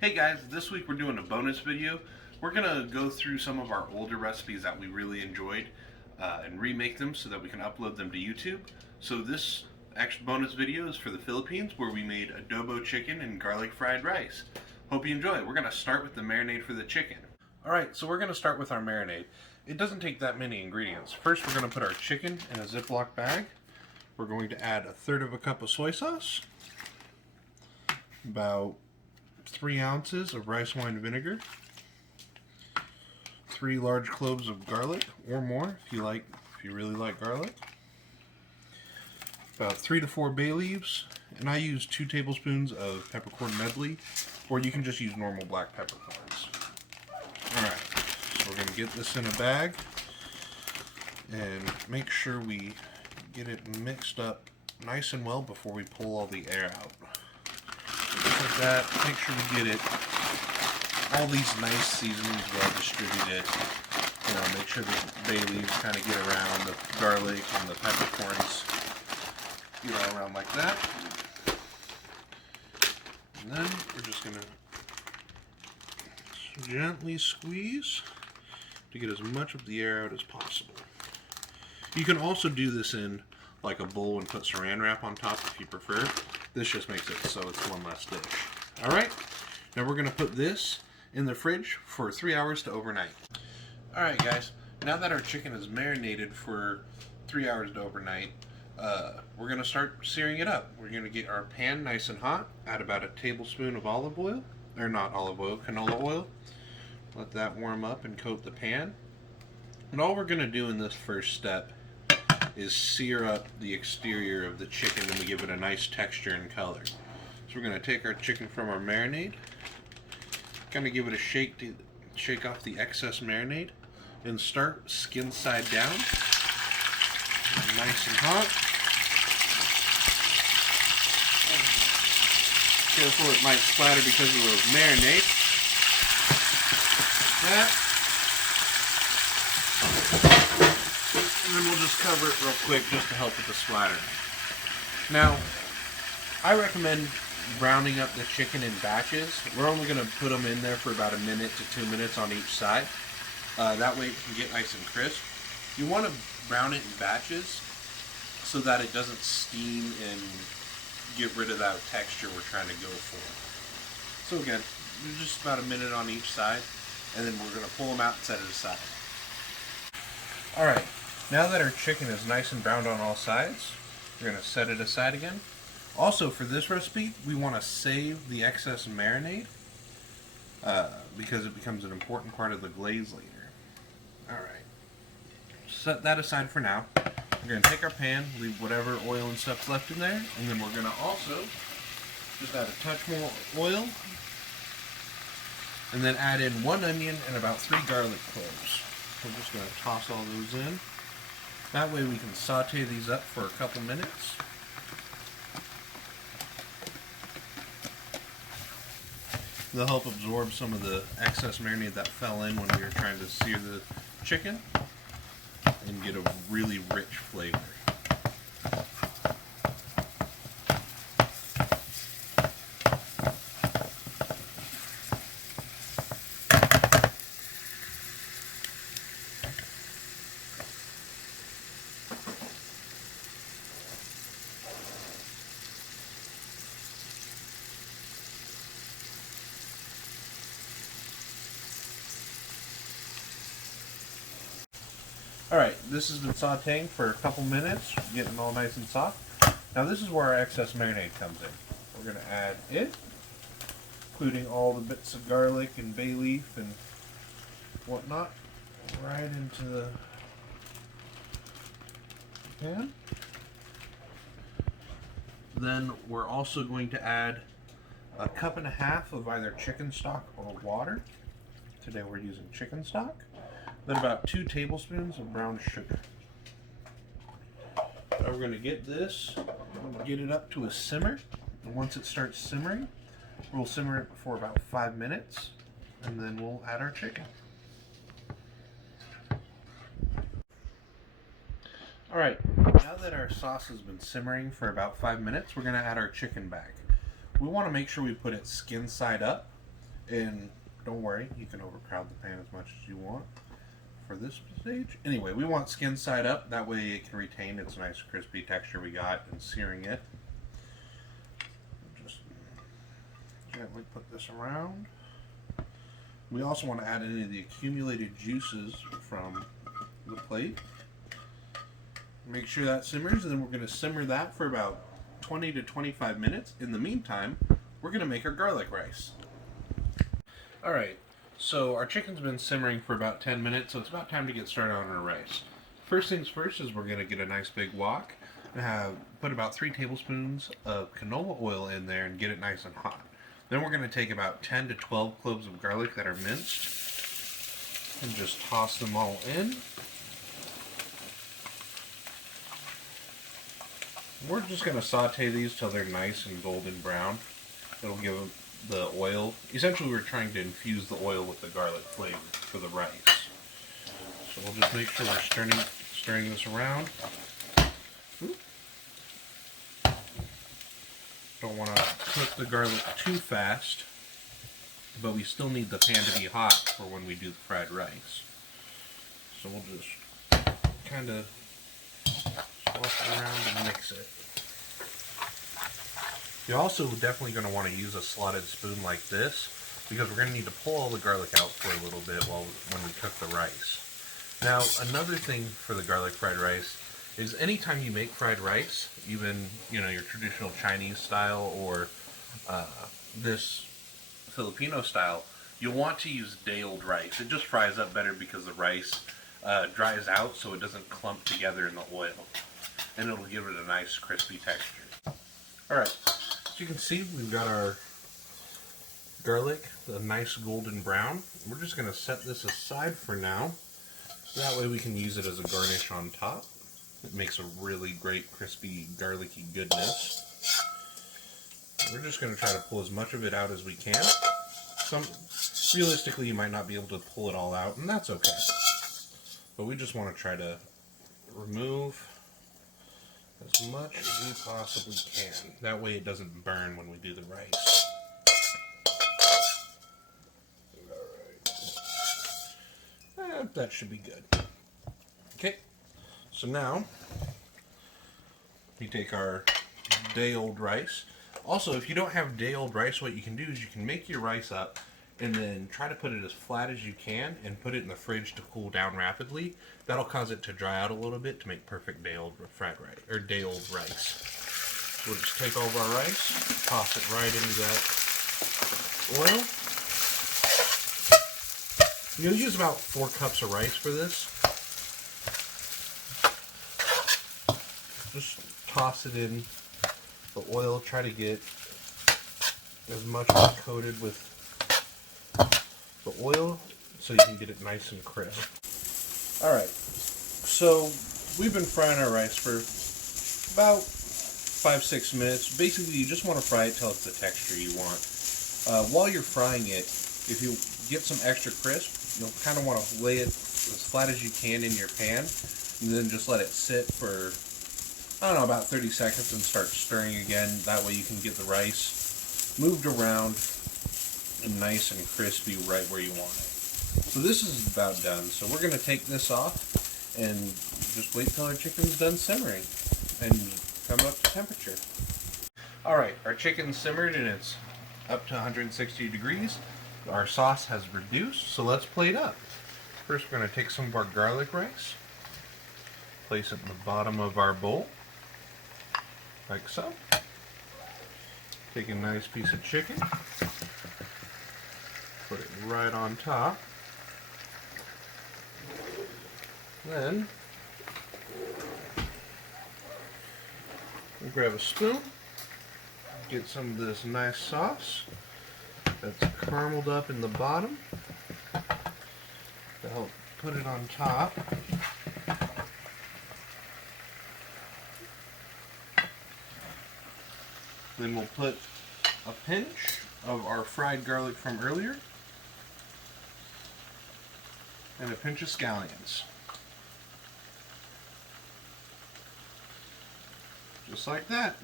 Hey guys, this week we're doing a bonus video. We're gonna go through some of our older recipes that we really enjoyed and remake them so that we can upload them to YouTube. So this extra bonus video is for the Philippines, where we made adobo chicken and garlic fried rice. Hope you enjoy it. We're gonna start with the marinade for the chicken. Alright, so we're gonna start with our marinade. It doesn't take that many ingredients. First we're gonna put our chicken in a Ziploc bag. We're going to add 1/3 cup of soy sauce, about 3 ounces of rice wine vinegar, 3 large cloves of garlic, or more if you really like garlic, about 3 to 4 bay leaves, and I use 2 tablespoons of peppercorn medley, or you can just use normal black peppercorns. Alright, so we're going to get this in a bag and make sure we get it mixed up nice and well before we pull all the air out. Like that, make sure we get it, all these nice seasonings well distributed. You know, make sure the bay leaves kind of get around the garlic and the peppercorns, you know, around like that. And then we're just going to gently squeeze to get as much of the air out as possible. You can also do this in like a bowl and put saran wrap on top if you prefer. This just makes it so it's one less dish. Alright, now we're going to put this in the fridge for 3 hours to overnight. Alright guys, now that our chicken is marinated for 3 hours to overnight, we're going to start searing it up. We're going to get our pan nice and hot, add about a tablespoon of olive oil, or not olive oil, canola oil. Let that warm up and coat the pan. And all we're going to do in this first step is sear up the exterior of the chicken, and we give it a nice texture and color. So we're going to take our chicken from our marinade, kind of give it a shake to shake off the excess marinade, and start skin side down, nice and hot. Careful, it might splatter because of the marinade. That. And then we'll just cover it real quick just to help with the splatter. Now, I recommend browning up the chicken in batches. We're only going to put them in there for about 1 minute to 2 minutes on each side. That way it can get nice and crisp. You want to brown it in batches so that it doesn't steam and get rid of that texture we're trying to go for. So again, just about 1 minute on each side, and then we're going to pull them out and set it aside. Alright. Now that our chicken is nice and browned on all sides, we're going to set it aside again. Also, for this recipe, we want to save the excess marinade because it becomes an important part of the glaze later. Alright, set that aside for now. We're going to take our pan, leave whatever oil and stuff's left in there, and then we're going to also just add a touch more oil, and then add in 1 onion and about 3 garlic cloves. We're just going to toss all those in. That way we can saute these up for a couple minutes. They'll help absorb some of the excess marinade that fell in when we were trying to sear the chicken and get a really rich flavor. Alright, this has been sauteing for a couple minutes, getting all nice and soft. Now this is where our excess marinade comes in. We're going to add it, including all the bits of garlic and bay leaf and whatnot, right into the pan. Then we're also going to add 1.5 cups of either chicken stock or water. Today we're using chicken stock. Then about 2 tablespoons of brown sugar. Now we're going to get this, get it up to a simmer. And once it starts simmering, we'll simmer it for about 5 minutes, and then we'll add our chicken. Alright, now that our sauce has been simmering for about 5 minutes, we're going to add our chicken back. We want to make sure we put it skin side up, And don't worry, you can overcrowd the pan as much as you want for this stage. Anyway, we want skin side up, that way it can retain its nice crispy texture we got in searing it. Just gently put this around. We also want to add any of the accumulated juices from the plate. Make sure that simmers, and then we're going to simmer that for about 20 to 25 minutes. In the meantime, we're going to make our garlic rice. Alright, so our chicken's been simmering for about 10 minutes, so it's about time to get started on our rice. First things first is we're going to get a nice big wok and put about 3 tablespoons of canola oil in there and get it nice and hot. Then we're going to take about 10 to 12 cloves of garlic that are minced and just toss them all in. We're just going to saute these till they're nice and golden brown. It'll give them the oil. Essentially, we're trying to infuse the oil with the garlic flavor for the rice. So we'll just make sure we're stirring this around. Don't want to cook the garlic too fast, but we still need the pan to be hot for when we do the fried rice. So we'll just kind of swap it around and mix it. You're also definitely going to want to use a slotted spoon like this, because we're going to need to pull all the garlic out for a little bit when we cook the rice. Now, another thing for the garlic fried rice is anytime you make fried rice, even your traditional Chinese style or this Filipino style, you'll want to use day-old rice. It just fries up better because the rice dries out so it doesn't clump together in the oil, and it'll give it a nice crispy texture. Alright, as you can see, we've got our garlic, a nice golden brown. We're just going to set this aside for now. That way we can use it as a garnish on top. It makes a really great crispy garlicky goodness. We're just going to try to pull as much of it out as we can. Realistically, you might not be able to pull it all out, and that's okay. But we just want to try to remove as much as we possibly can. That way it doesn't burn when we do the rice. Alright. That should be good. Okay, so now we take our day-old rice. Also, if you don't have day-old rice, what you can do is you can make your rice up and then try to put it as flat as you can and put it in the fridge to cool down rapidly. That'll cause it to dry out a little bit to make perfect day-old fried rice, or day-old rice. We'll just take all of our rice, toss it right into that oil. You'll use about 4 cups of rice for this. Just toss it in the oil, try to get as much coated with the oil so you can get it nice and crisp. Alright, so we've been frying our rice for about 5-6 minutes. Basically, you just want to fry it till it's the texture you want. While you're frying it, if you get some extra crisp, you'll kind of want to lay it as flat as you can in your pan, and then just let it sit for, I don't know, about 30 seconds and start stirring again. That way you can get the rice moved around and nice and crispy right where you want it. So this is about done. So we're going to take this off and just wait till our chicken's done simmering and come up to temperature. Alright, our chicken's simmered and it's up to 160 degrees. Our sauce has reduced, so let's plate up. First we're going to take some of our garlic rice, place it in the bottom of our bowl, like so. Take a nice piece of chicken, put it right on top. Then we'll grab a spoon, get some of this nice sauce that's carameled up in the bottom to help put it on top. Then we'll put a pinch of our fried garlic from earlier and a pinch of scallions. Just like that.